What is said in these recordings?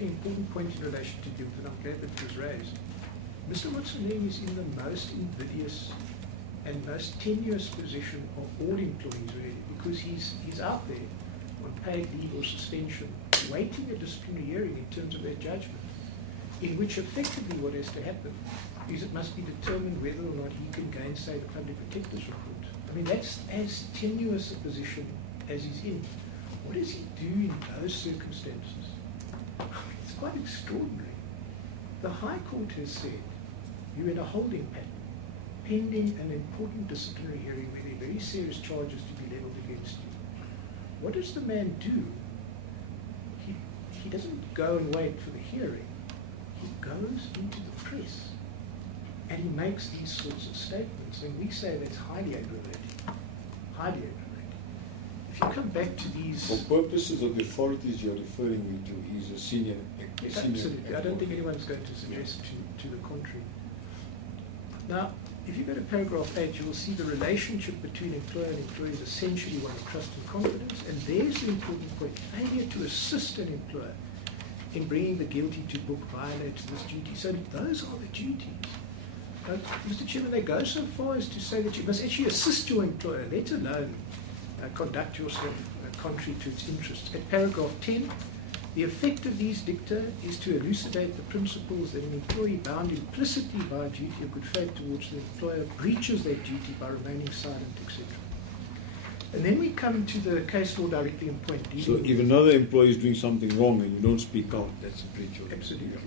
actually an important point in relation to guilt, and I'm glad that it was raised. Mr. Motsoeneng is in the most invidious and most tenuous position of all employees, really, because he's out there on paid leave or suspension, waiting a disciplinary hearing in terms of their judgment, in which effectively what has to happen is it must be determined whether or not he can gainsay the public protector's report. I mean, that's as tenuous a position as he's in. What does he do in those circumstances? I mean, it's quite extraordinary. The High Court has said you're in a holding pattern, pending an important disciplinary hearing where there are very serious charges to be levelled against you. What does the man do? He doesn't go and wait for the hearing. He goes into the press and he makes these sorts of statements, and we say that's highly aggravating. Highly aggravating. If you come back to these... For purposes of the authorities you're referring me to, he's a senior... Yes, absolutely. I don't think anyone's going to suggest to the contrary. Now, if you go to paragraph 8, you will see the relationship between employer and employee is essentially one of trust and confidence, and there's the important point. Failure to assist an employer in bringing the guilty to book violates this duty. So those are the duties. Mr. Chairman, they go so far as to say that you must actually assist your employer, let alone conduct yourself contrary to its interests. At paragraph 10, the effect of these dicta is to elucidate the principles that an employee bound implicitly by a duty of good faith towards the employer breaches that duty by remaining silent, etc. And then we come to the case law directly in point. So if another employee is doing something wrong and you don't speak out, that's a breach of... Absolutely.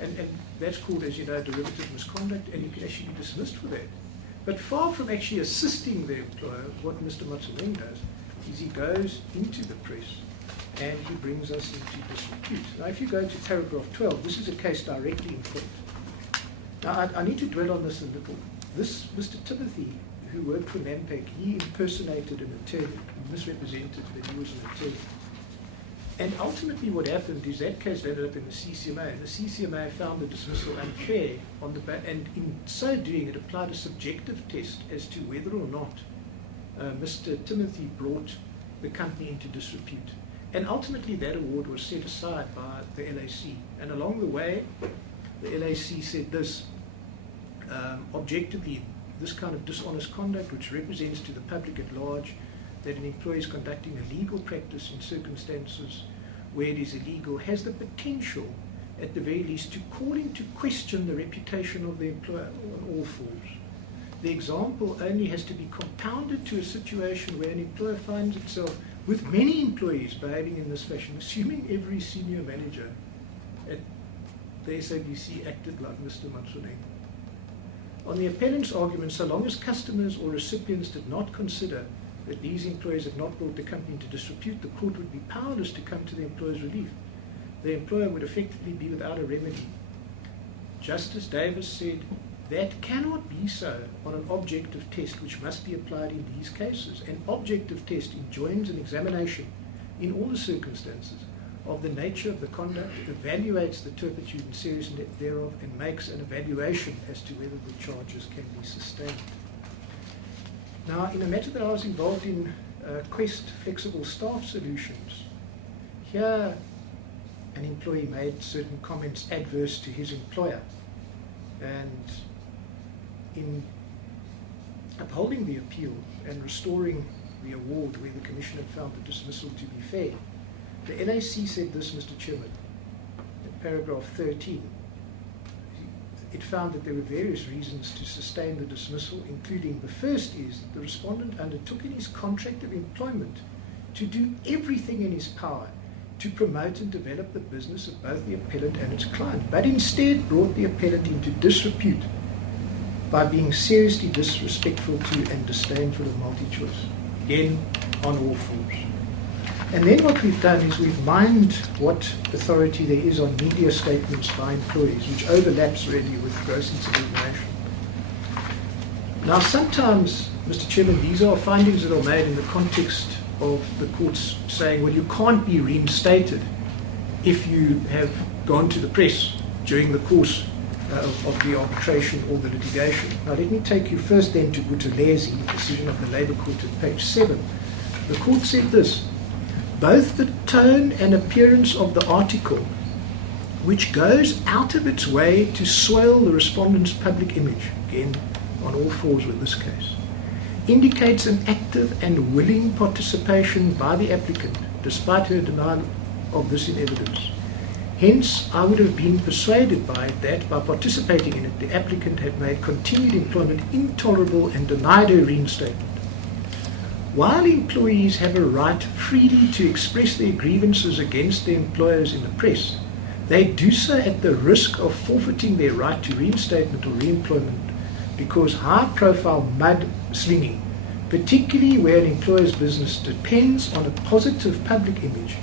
And that's called, as you know, derivative misconduct, and you can actually be dismissed for that. But far from actually assisting the employer, what Mr. Motsoeneng does is he goes into the press and he brings us into disrepute. Now, if you go to paragraph 12, this is a case directly in point. Now, I need to dwell on this a little. This Mr. Timothy, who worked for NAMPAC, he impersonated an attorney, he misrepresented that he was an attorney. And ultimately what happened is that case ended up in the CCMA, and the CCMA found the dismissal unfair, and in so doing it applied a subjective test as to whether or not Mr. Timothy brought the company into disrepute. And ultimately that award was set aside by the LAC. And along the way, the LAC said this, objectively, this kind of dishonest conduct, which represents to the public at large that an employee is conducting a legal practice in circumstances where it is illegal, has the potential, at the very least, to call into question the reputation of the employer on all forms. The example only has to be compounded to a situation where an employer finds itself with many employees behaving in this fashion, assuming every senior manager at the SABC acted like Mr. Motsoeneng. On the appellant's argument, so long as customers or recipients did not consider that these employees had not brought the company into disrepute, the court would be powerless to come to the employer's relief. The employer would effectively be without a remedy. Justice Davis said, that cannot be so on an objective test which must be applied in these cases. An objective test enjoins an examination in all the circumstances of the nature of the conduct, evaluates the turpitude and seriousness thereof, and makes an evaluation as to whether the charges can be sustained. Now, in a matter that I was involved in, Quest Flexible Staff Solutions, here an employee made certain comments adverse to his employer, and in upholding the appeal and restoring the award where the Commission had found the dismissal to be fair, the LAC said this, Mr. Chairman, in paragraph 13. It found that there were various reasons to sustain the dismissal, including the first is that the respondent undertook in his contract of employment to do everything in his power to promote and develop the business of both the appellant and its client, but instead brought the appellant into disrepute by being seriously disrespectful to and disdainful of multi-choice, again on all fours. And then what we've done is we've mined what authority there is on media statements by employees, which overlaps really with gross insubordination. Now sometimes, Mr. Chairman, these are findings that are made in the context of the courts saying, well, you can't be reinstated if you have gone to the press during the course of the arbitration or the litigation. Now let me take you first then to Buthelezi, the decision of the Labour Court at page 7. The court said this: both the tone and appearance of the article which goes out of its way to soil the respondent's public image, again on all fours with this case, indicates an active and willing participation by the applicant, despite her denial of this in evidence. Hence, I would have been persuaded by it that, by participating in it, the applicant had made continued employment intolerable and denied her reinstatement. While employees have a right freely to express their grievances against their employers in the press, they do so at the risk of forfeiting their right to reinstatement or reemployment, because high-profile mud-slinging, particularly where an employer's business depends on a positive public image,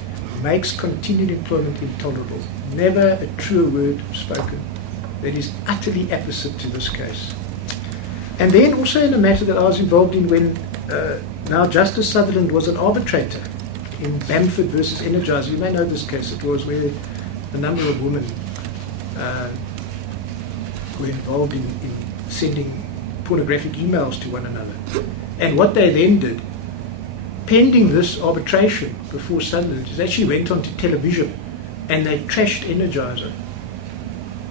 makes continued employment intolerable. Never a truer word spoken. That is utterly opposite to this case. And then also in a matter that I was involved in when now Justice Sutherland was an arbitrator in Bamford versus Energizer. You may know this case. It was where a number of women were involved in sending pornographic emails to one another. And what they then did, pending this arbitration before Sutherland, is actually went on to television and they trashed Energizer.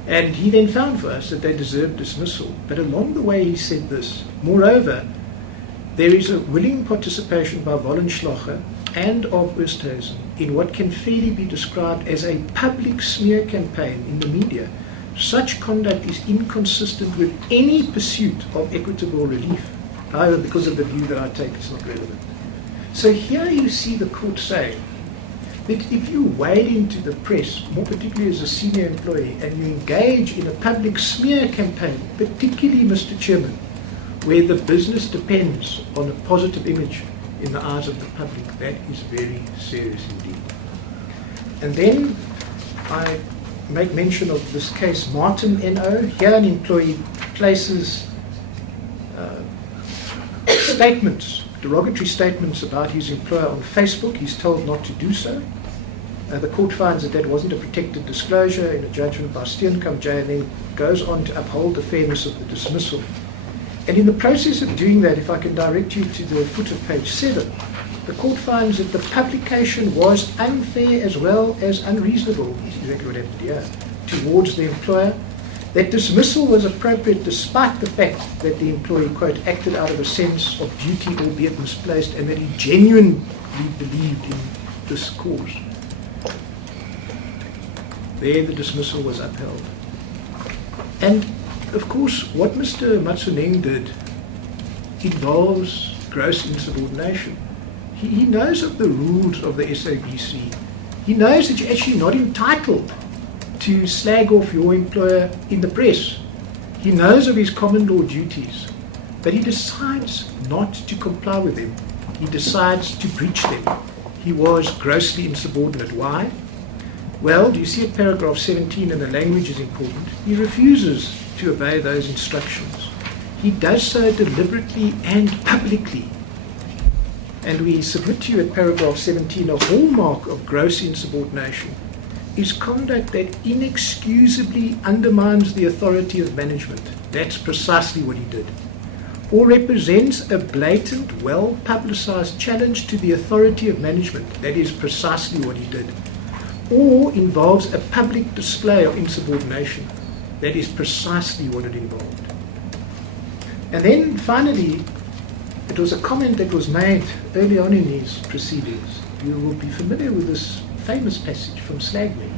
And he then found for us that they deserved dismissal. But along the way he said this: moreover, there is a willing participation by Wallenschlager and of Oosthuizen in what can fairly be described as a public smear campaign in the media. Such conduct is inconsistent with any pursuit of equitable relief. However, because of the view that I take, it's not relevant. So here you see the court say that if you wade into the press, more particularly as a senior employee, and you engage in a public smear campaign, particularly, Mr. Chairman, where the business depends on a positive image in the eyes of the public, that is very serious indeed. And then I make mention of this case, Martin N.O. Here an employee places statements, derogatory statements about his employer on Facebook. He's told not to do so. The court finds that that wasn't a protected disclosure in a judgment by Steenkamp J, and then goes on to uphold the fairness of the dismissal. And in the process of doing that, if I can direct you to the foot of page 7, the court finds that the publication was unfair as well as unreasonable, is exactly what happened here, towards the employer. That dismissal was appropriate despite the fact that the employee, quote, acted out of a sense of duty, albeit misplaced, and that he genuinely believed in this cause. There the dismissal was upheld. And of course, what Mr. Motsoeneng did involves gross insubordination. He knows of the rules of the SABC. He knows that you're actually not entitled to slag off your employer in the press. He knows of his common law duties, but he decides not to comply with them. He decides to breach them. He was grossly insubordinate. Why? Well, do you see at paragraph 17, and the language is important, he refuses to obey those instructions. He does so deliberately and publicly. And we submit to you at paragraph 17, a hallmark of gross insubordination is conduct that inexcusably undermines the authority of management. That's precisely what he did. Or represents a blatant, well-publicized challenge to the authority of management. That is precisely what he did. Or involves a public display of insubordination. That is precisely what it involved. And then finally, it was a comment that was made early on in these proceedings. You will be familiar with this famous passage from Slagman,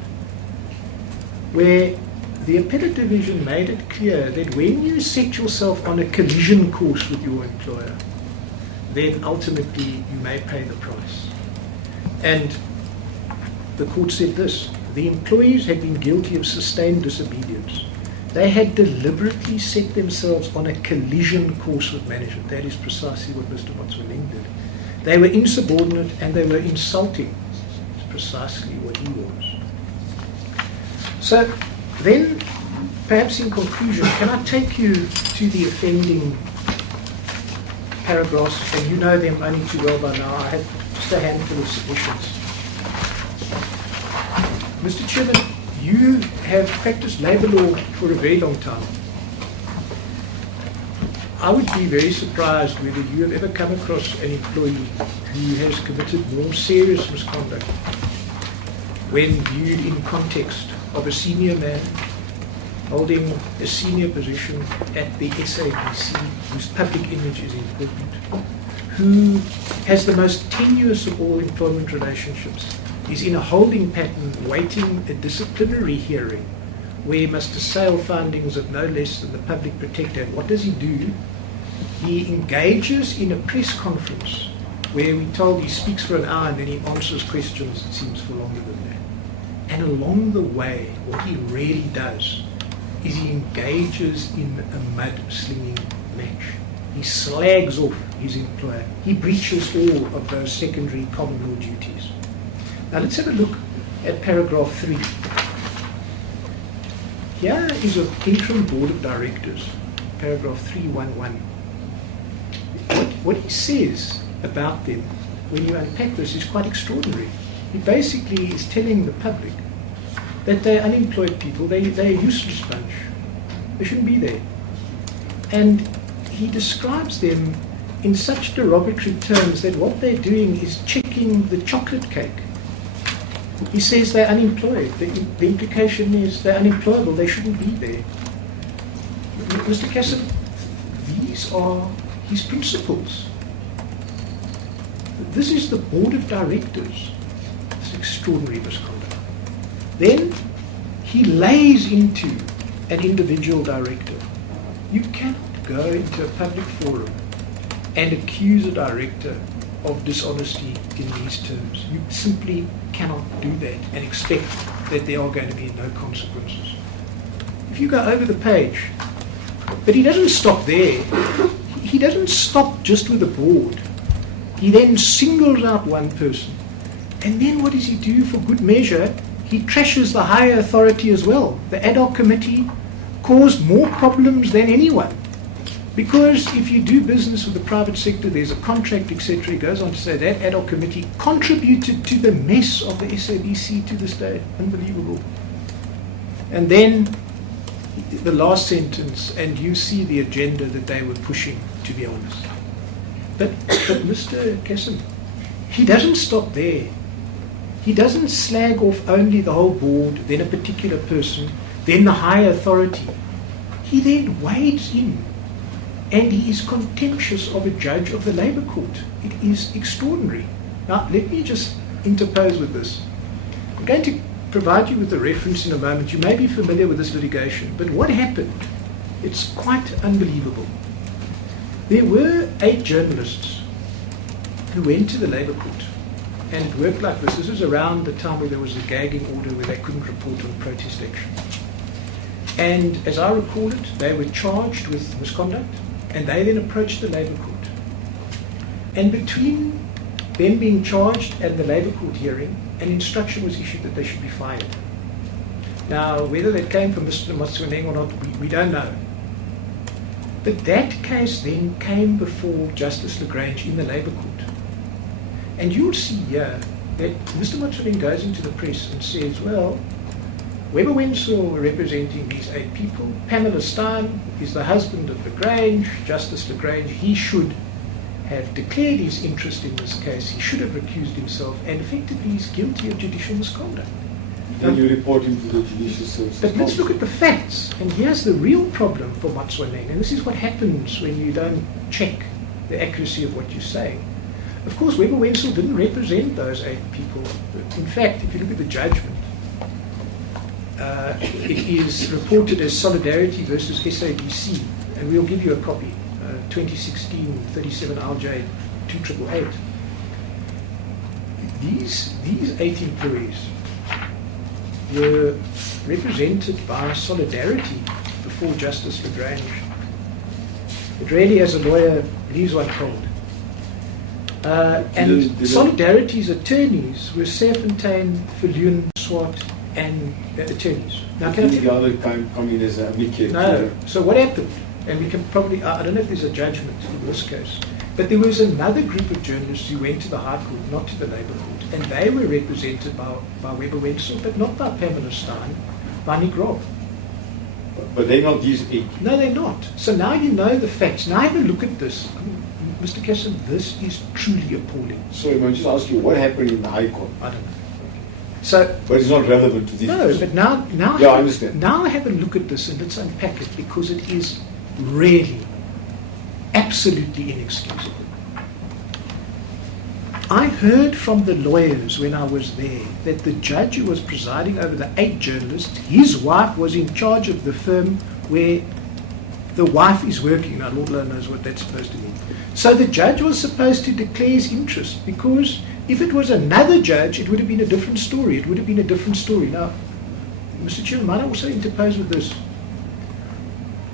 where the appellate division made it clear that when you set yourself on a collision course with your employer, then ultimately you may pay the price. And the court said this: the employees had been guilty of sustained disobedience. They had deliberately set themselves on a collision course with management. That is precisely what Mr. Motsoeneng did. They were insubordinate and they were insulting. It's precisely what he was. So then, perhaps in conclusion, can I take you to the offending paragraphs, and you know them only too well by now. I have just a handful of submissions. Mr. Chairman, you have practiced labour law for a very long time. I would be very surprised whether you have ever come across an employee who has committed more serious misconduct when viewed in context of a senior man holding a senior position at the SABC, whose public image is important, who has the most tenuous of all employment relationships, is in a holding pattern waiting a disciplinary hearing where he must assail findings of no less than the public protector. And what does he do? He engages in a press conference where we're told he speaks for an hour and then he answers questions, it seems, for longer than that. And along the way, what he really does is he engages in a mud-slinging match. He slags off his employer. He breaches all of those secondary common law duties. Now let's have a look at paragraph 3. Here is an interim board of directors, paragraph 311. What he says about them, when you unpack this, is quite extraordinary. He basically is telling the public that they're unemployed people, they're a useless bunch, they shouldn't be there. And he describes them in such derogatory terms that what they're doing is checking the chocolate cake. He says they're unemployed. The implication is they're unemployable, they shouldn't be there. Mr. Cassim, these are his principles. This is the board of directors. It's extraordinary misconduct. Then he lays into an individual director. You cannot go into a public forum and accuse a director of dishonesty in these terms. You simply cannot do that and expect that there are going to be no consequences. If you go over the page, but he doesn't stop there. He doesn't stop just with the board. He then singles out one person. And then what does he do for good measure? He trashes the higher authority as well. The ad hoc committee caused more problems than anyone. Because if you do business with the private sector, there's a contract, etc. He goes on to say that ad hoc committee contributed to the mess of the SABC to this day. Unbelievable. And then the last sentence, and you see the agenda that they were pushing, to be honest. But Mr. Cassim, he doesn't stop there. He doesn't slag off only the whole board, then a particular person, then the higher authority. He then wades in. And he is contemptuous of a judge of the Labour Court. It is extraordinary. Now, let me just interpose with this. I'm going to provide you with a reference in a moment. You may be familiar with this litigation, but what happened? It's quite unbelievable. There were 8 journalists who went to the Labour Court, and it worked like this. This was around the time where there was a gagging order where they couldn't report on protest action. And as I recall it, they were charged with misconduct, and they then approached the Labour Court. And between them being charged and the Labour Court hearing, an instruction was issued that they should be fired. Now, whether that came from Mr. Motsoeneng or not, we don't know. But that case then came before Justice Lagrange in the Labour Court. And you'll see here that Mr. Motsoeneng goes into the press and says, well, Weber Wenzel were representing these 8 people. Pamela Stein is the husband of Lagrange, Justice Lagrange. He should have declared his interest in this case. He should have recused himself, and effectively he's guilty of judicial misconduct. Then you report him to the Judicial Service. But let's look at the facts. And here's the real problem for Motsoeneng. And this is what happens when you don't check the accuracy of what you're saying. Of course, Weber Wenzel didn't represent those 8 people. In fact, if you look at the judgment, it is reported as Solidarity versus SABC, and we'll give you a copy, 2016 37 RJ 2888. These 8 employees were represented by Solidarity before Justice Lagrange. It really, as a lawyer, leaves one cold. And Solidarity's attorneys were Serfontein, Viljoen, Swart, and attorneys. Now, can I the other time coming as a amicus. No. So what happened? And we can probably, I don't know if there's a judgment in this case, but there was another group of journalists who went to the High Court, not to the Labour Court, and they were represented by Weber Wenzel, but not by Pamela Stein, by Nick Robb. But they're not these 8. No, they're not. So now you know the facts. Now have a look at this. Mr. Cassim, this is truly appalling. So I just ask you, what happened in the High Court? I don't know. So, But it's not relevant to this. no, but now, Yeah, I understand. Now have a look at this and let's unpack it, because it is really absolutely inexcusable. I heard from the lawyers when I was there that the judge who was presiding over the 8 journalists, his wife was in charge of the firm where the wife is working. Now, Lord alone knows what that's supposed to mean. So the judge was supposed to declare his interest, because if it was another judge, it would have been a different story. It would have been a different story. Now, Mr. Chairman, might I also interpose with this?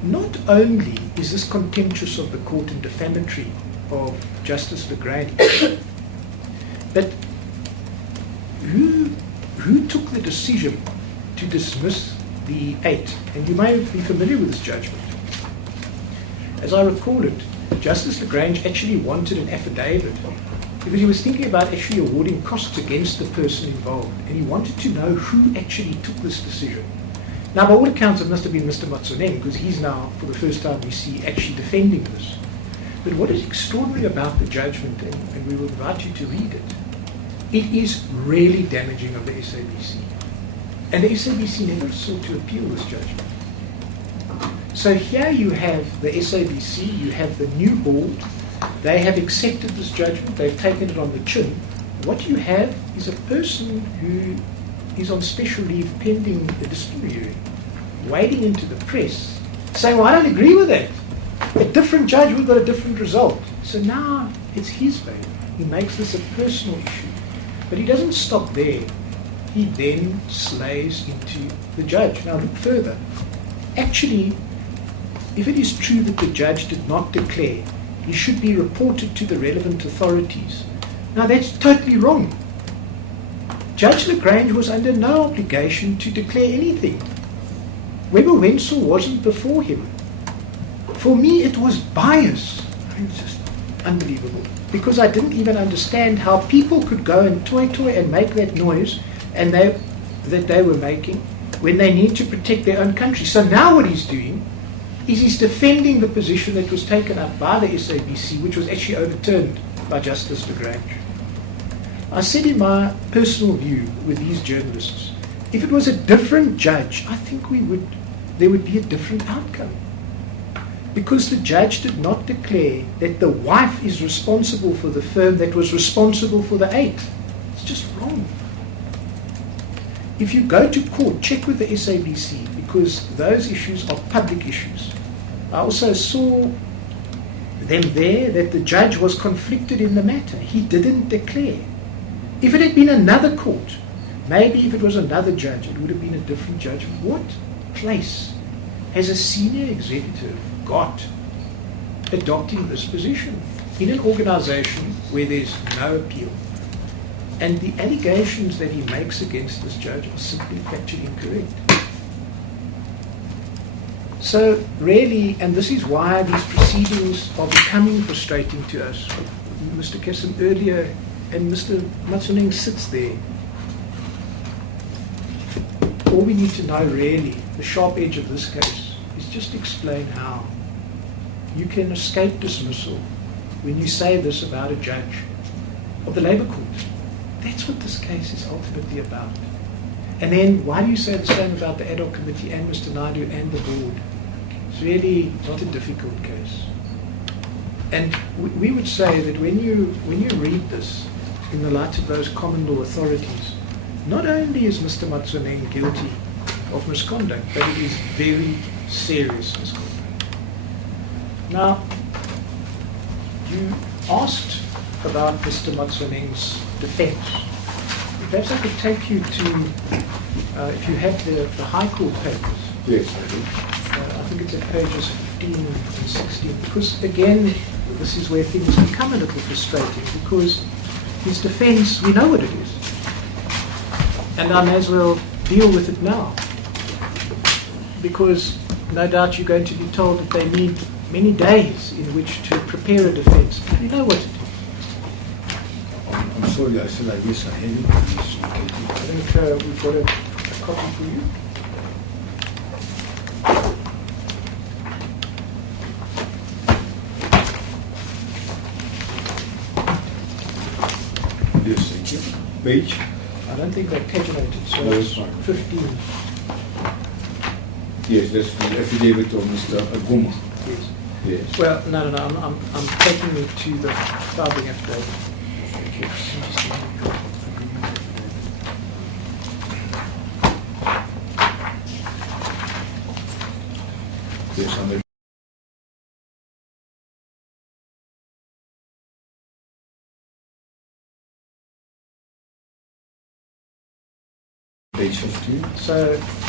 Not only is this contemptuous of the court and defamatory of Justice Lagrange, but who took the decision to dismiss the 8? And you may be familiar with this judgment. As I recall it, Justice Lagrange actually wanted an affidavit because he was thinking about actually awarding costs against the person involved, and he wanted to know who actually took this decision. Now, by all accounts, it must have been Mr. Motsoeneng, because he's now, for the first time we see, actually defending this. But what is extraordinary about the judgment, and we will invite you to read it, it is really damaging of the SABC. And the SABC never sought to appeal this judgment. So here you have the SABC, you have the new board, they have accepted this judgment, they've taken it on the chin. What you have is a person who is on special leave pending the disciplinary hearing, wading into the press, saying, well, I don't agree with that. A different judge would have got a different result. So now it's his failure. He makes this a personal issue. But he doesn't stop there. He then slays into the judge. Now look further. Actually, if it is true that the judge did not declare, he should be reported to the relevant authorities. Now that's totally wrong. Judge Lagrange was under no obligation to declare anything. Weber Wenzel wasn't before him. For me, it was bias. It's just unbelievable. Because I didn't even understand how people could go and toy and make that noise and that they were making when they need to protect their own country. So now what he's doing is he's defending the position that was taken up by the SABC, which was actually overturned by Justice Lagrange. I said in my personal view with these journalists, if it was a different judge, I think there would be a different outcome. Because the judge did not declare that the wife is responsible for the firm that was responsible for the 8. It's just wrong. If you go to court, check with the SABC, because those issues are public issues. I also saw them there that the judge was conflicted in the matter. He didn't declare. If it had been another court, maybe if it was another judge, it would have been a different judgment. What place has a senior executive got adopting this position in an organization where there's no appeal? And the allegations that he makes against this judge are simply factually incorrect. So really, and this is why these proceedings are becoming frustrating to us. Mr. Cassim earlier, and Mr. Motsoeneng sits there. All we need to know really, the sharp edge of this case, is just explain how you can escape dismissal when you say this about a judge of the Labour Court. That's what this case is ultimately about. And then why do you say the same about the ad hoc committee and Mr. Naidu and the board? It's really not a difficult case. And we would say that when you read this in the light of those common law authorities, not only is Mr. Motsoeneng guilty of misconduct, but it is very serious misconduct. Now, you asked about Mr. Motsoeneng's defense. Perhaps I could take you to, if you have the High Court papers. Yes, I do. I think it's at pages 15 and 16, because again, this is where things become a little frustrating, because his defense, we know what it is. And I may as well deal with it now, because no doubt you're going to be told that they need many days in which to prepare a defense. We know what it is. I'm sorry, I said I guess I have it. I think we've got a copy for you. Yes, thank you. Page? I don't think they're paginated, so No, it's it's fine. 15. Yes, that's the affidavit of Mr. Aguma. Yes. Yes. Well, no, I'm taking you to the filing affidavit. Okay. Yes, I'm at page 15. So